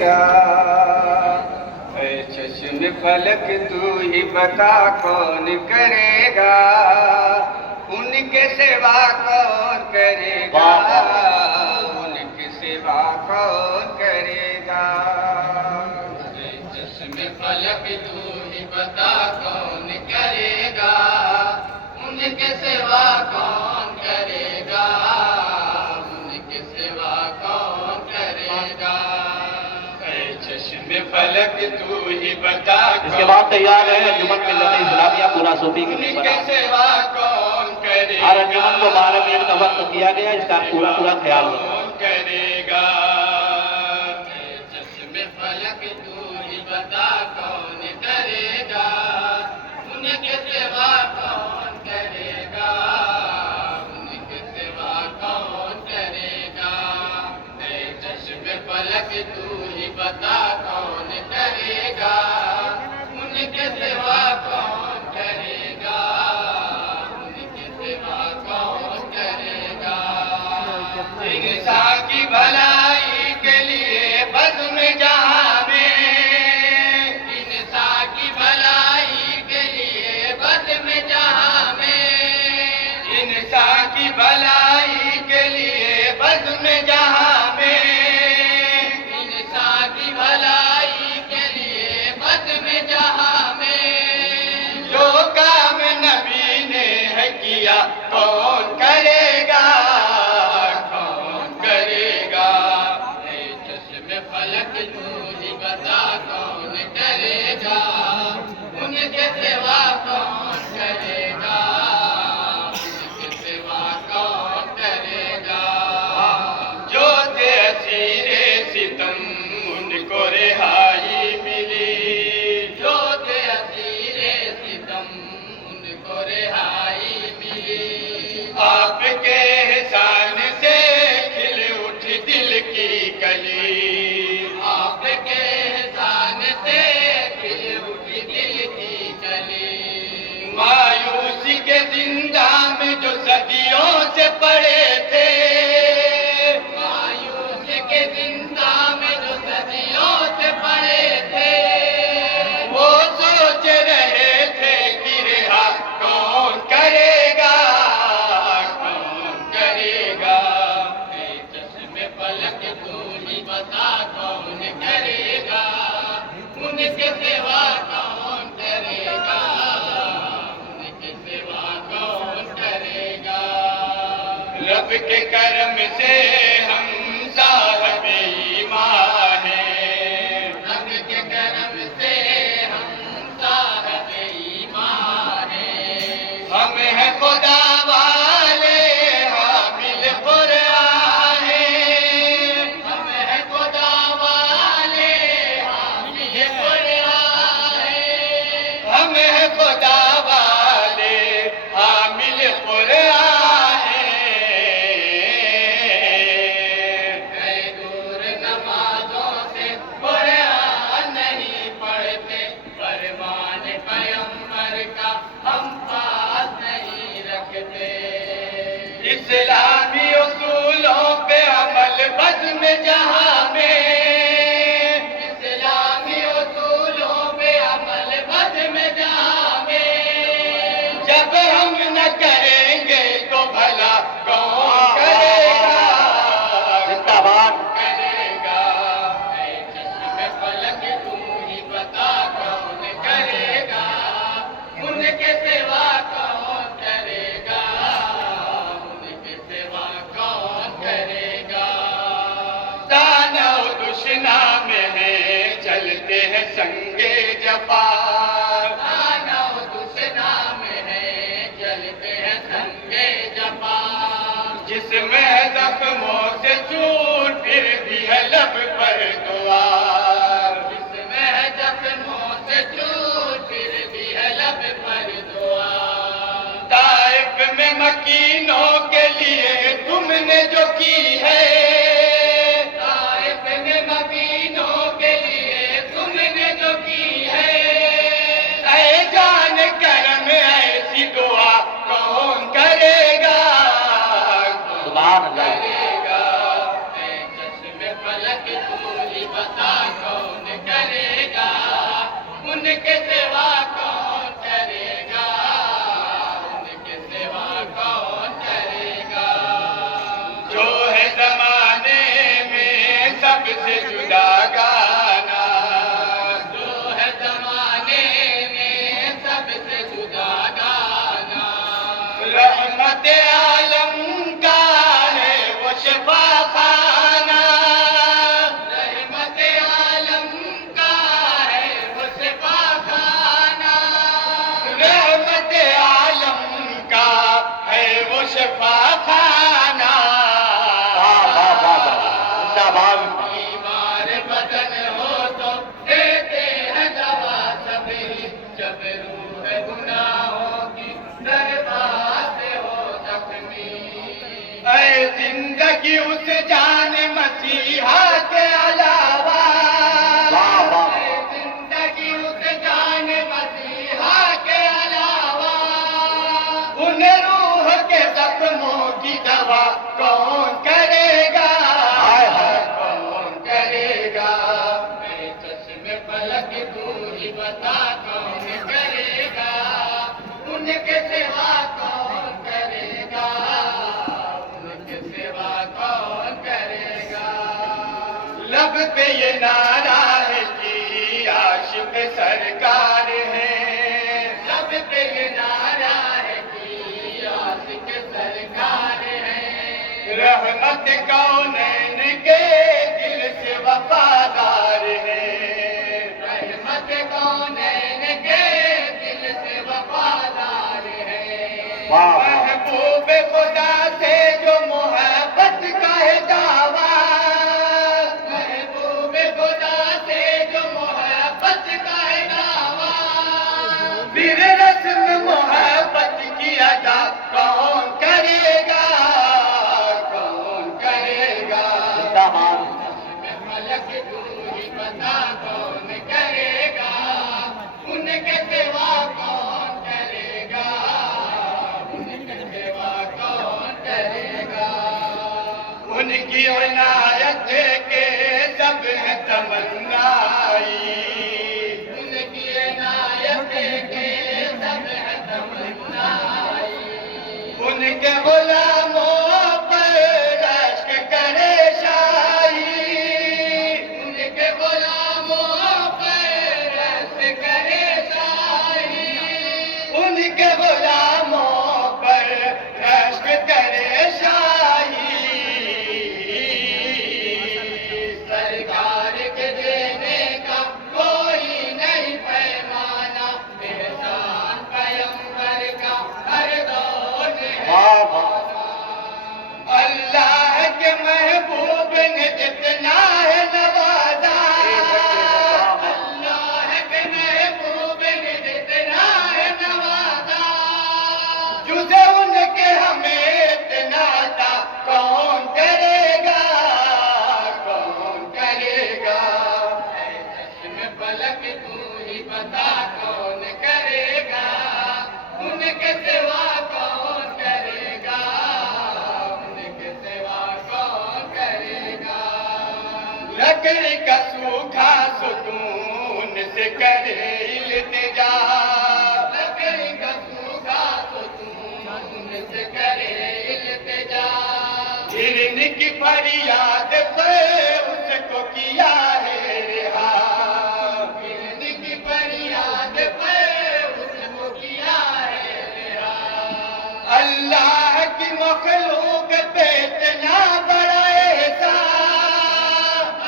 करेगा। ऐ चश्म फलक तू ही बता कौन करेगा, उनके सिवा कौन करेगा, उनके सिवा कौन करेगा। ऐ चश्म फलक तू ही बता कौन करेगा, उनके सिवा कौन करेगा, उनके सिवा कौन करेगा। ऐ चश्म फलक तू ही बता। इसके बाद तैयार है अंजुमन मिल्लत इस्लामिया पूरा सूफी के उनके सिवा कौन करेगा। हर अंजुमन को 12 मिनट का वक्त दिया गया, इसका पूरा ख्याल रखना। कौन करेगा। ऐ चश्म फलक तू ही बता कौन करेगा, उनके सिवा कौन करेगा, उनके सिवा कौन करेगा। ऐ चश्म फलक तू ही बता कौन करेगा, उनके सिवा कौन करेगा, उनके सिवा कौन करेगा। इंसान की भलाई के लिए बज़्म जहां में, इंसान की भलाई के लिए बज़्म जहां में, इंसान की भलाई के लिए बज़्म जहां में, इंसान की भलाई के लिए बज़्म जहां में। जो काम नबी ने है किया कौन करेगा, कौन करेगा। ऐ चश्म फलक तू ही बता कौन करेगा, उनके सिवा कौन करेगा, उनके सिवा कौन करेगा। जो थे असीरे सितम उनको रिहाई मिली, जो थे असीरे सितम उनको रिहाई मिली। आपके एहसान से खिल उठ दिल की कली, आपके एहसान से खिल उठी दिल की कली। मायूसी के जिंदा में जो सदियों से पड़े थे, मायूस के जिंदा में जो सदियों से पड़े थे, वो सोच रहे थे कि रिहा कौन करेगा, कौन करेगा। ऐ चश्म फलक तू ही बता कौन करेगा, उनके सिवा कौन करेगा, उनके सिवा कौन करेगा। रब के करम से हम साहब ईमान हैं, रब के करम से हम साहब ईमान हैं। हम हैं खुदा वाले हामिल कुरान हैं, हम हैं खुदा वाले हामिल कुरान हैं। हम हैं खुदा वाले हामिल कुरान हैं। कई दूर नमाजों से कुरान नहीं पढ़ते, फरमान पैगंबर का हम पास नहीं रखते। इस्लामी उसूलों पे अमल बज़्म जहां में, इस्लामी उसूलों पे अमल बज़्म जहां में। जब हम न करेंगे तो भला कौन करेगा, जिंदाबाद। करेगा। ऐ चश्म फलक तू ही बता कौन करेगा, उनके सिवा कौन करेगा, उनके सिवा कौन करेगा। दानव दुश्मना में है चलते हैं संगे जफा, दानव दुश्मना में है चलते हैं संगे जफा। जिसमें जख्मों से चूर फिर भी है लब पर दुआ, जिसमें जख्मों से चूर फिर भी है लब पर दुआ। ताइफ में मकीनों के लिए तुमने जो की है, ताइफ में मकीनों के लिए तुमने जो की है। ऐ जान करम ऐसी दुआ कौन करेगा, सुभान अल्लाह। करेगा। ही बता कौन करेगा, उनके सिवा कौन करेगा, उनके सिवा कौन करेगा। लब पे ये नारा है कि आशिक सरकार है, लब पे ये नारा है कि आशिक सरकार है। रहमत कौनैन के दिल से वफादार है, रहमत कौनैन के दिल से वफादार है। महबूब खुदा से जो मोहब्बत का है दावा, महबूब खुदा से जो मोहब्बत का है दावा, फिर रस्म मोहब्बत की अदा कौन करेगा, कौन करेगा। फलक तू ही बता कौन करेगा, उनके सिवा कौन करेगा, उनके सिवा कौन करेगा। उनकी इनायत के सब है तमन्नाई, उनकी इनायत के सब है तमन्नाई। उनके गुलामों पर रश्क करे शाही, उनके गुलामों पर रस करे शाही। उनके गुलामों पर रश्क करे शाही। सरकार के देने का कोई नहीं पैमाना, एहसान पैगंबर का हर दौर में है। अल्लाह के महबूब ने जितना है नवाजा, अल्लाह के महबूब ने जितना है नवाजा, जुझे उनके हमें इतना था कौन करेगा, कौन करेगा। में पलक तू ही बता कौन करेगा, उनके सिवा कौन करेगा, उनके सिवा कौन करेगा। लकड़ी का सूखा सुकून से करे इल्तिजा, लकड़ी का सूखा सुकून से करे इल्तिजा, हिरन की फरियाद पे उसको किया है रिहा, हिरन की फरियाद पे उसको किया है रिहा। अल्लाह की मखलूक पे इतना बड़ा एहसान,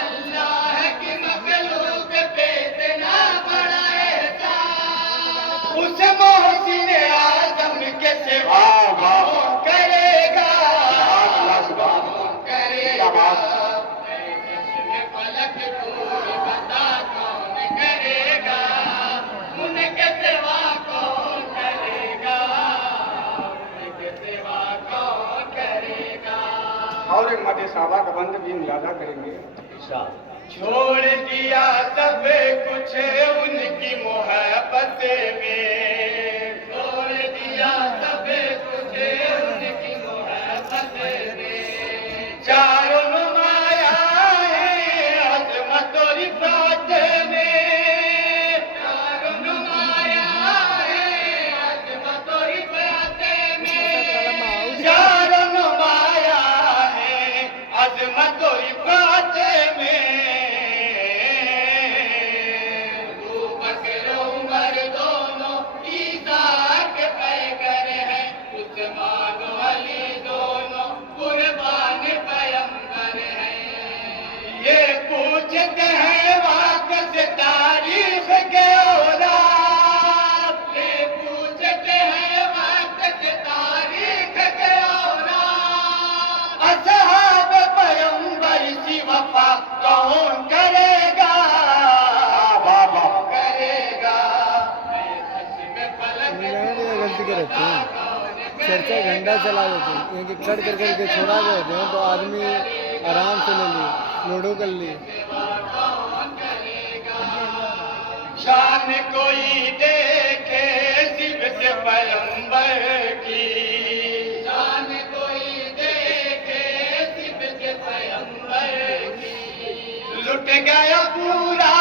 अल्लाह की मखलूक पे इतना बड़ा एहसान, उस मोहसिन आदम के सिवा कौन करेगा, कौन करेगा। में पलक तू ही बता कौन करेगा, उनके सिवा कौन करेगा, उनके सिवा कौन करेगा। और एक मदे साहबा का बंद भी मुलादा करेंगे। छोड़ दिया सब कुछ उनकी मोहब्बत में, छोड़ दिया सब कुछ उनकी मोहब्बत में। चारों नुमाया है अजमत और रिफात में, चारों नुमाया है अज़मत और रिफ़ात में। चारों नुमाया है अजमत और रिफात में। अबू बकर उमर दोनों ईसा के पैगर हैं, उस्मान अली दोनों कुर्बान पैगंबर हैं। ये पूछते हैं वाक़ से तारीख के औलाद, ये पूछते हैं वक्त से तारीख के औलाद, असहाब पैगंबर की वफा कौन करेगा, करेगा। में फलक गलती के रहते हैं, चर्चा घंटा चला देते हैं, यहाँ के कट कर करके छोड़ा देते हैं तो आदमी आराम से ले ली, लूडो कर ली। शान कोई देखे सिब से पैगंबर की, शान कोई देखे सिब के पैगंबर की। लुट गया पूरा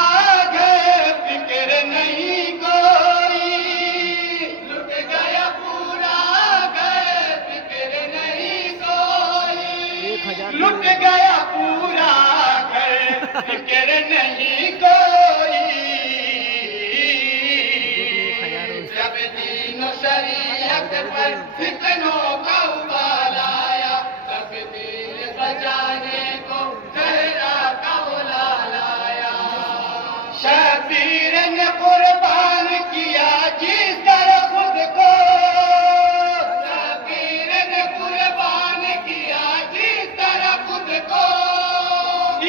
घर फिक्र फिक्र नहीं कोई, लुट गया पूरा घर, फिक्र नहीं कोई। 1000 लुट गया पूरा घर, फिक्र नहीं कोई। 1000 जब दीन शरीयत पर फितनों का उबाल आया, तब दिल बजाने को जहरा का बुलाल आया। शबीर ने कुर्बान किया जिस तरह खुद को, शबीर ने कुर्बान किया जिस तरह खुद को।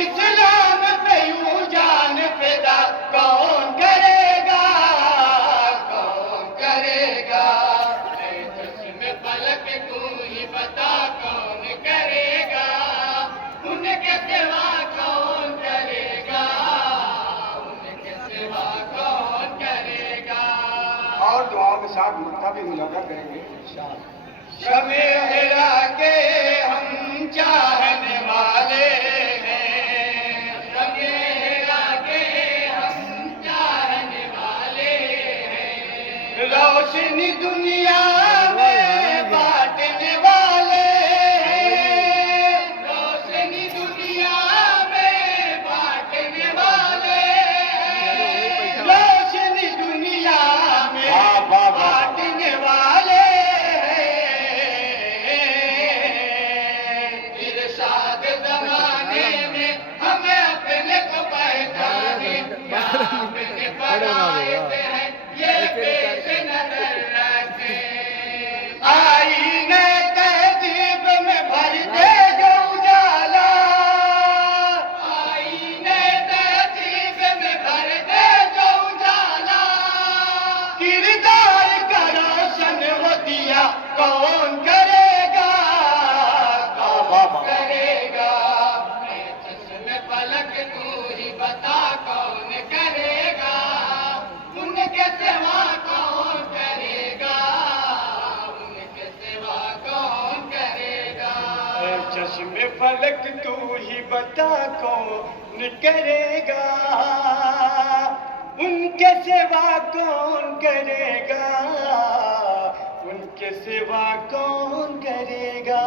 इस्लाम पे यूं जान फिदा कौन करेगा, कौन करेगा? ऐ चश्मे फलक तू ही बता कौन करेगा? उनके सिवा कौन करेगा? उनके सिवा कौन करेगा? और दुआओं के साथ मक्का भी मुलाका करेंगे। शबे हिरा के हम चाहने वाले हैं, सवेरा के हम चाहने वाले हैं। रोशनी दुनिया में बांटने वाले हैं, रोशनी दुनिया में बांटने वाले हैं। रोशनी दुनिया में वाह, वाह, वाह। बांटने वाले हैं। इरशाद ज़माने में हमें अपने को पहचाने, अपने बनाए हैं ये पेश नजर रखें। आईने तहजीब में भर दे जो उजाला, आईने तहजीब में भर दे जो उजाला। किरदार का रोशन वो दिया कौन करेगा, कौन करेगा? ऐ चश्मे फलक तू ही बता कौन करेगा? उनके सिवा कौन करेगा? उनके सिवा कौन करेगा? चश्मे फलक तू ही बता कौन करेगा, उनके सिवा कौन करेगा, उनके सिवा कौन करेगा।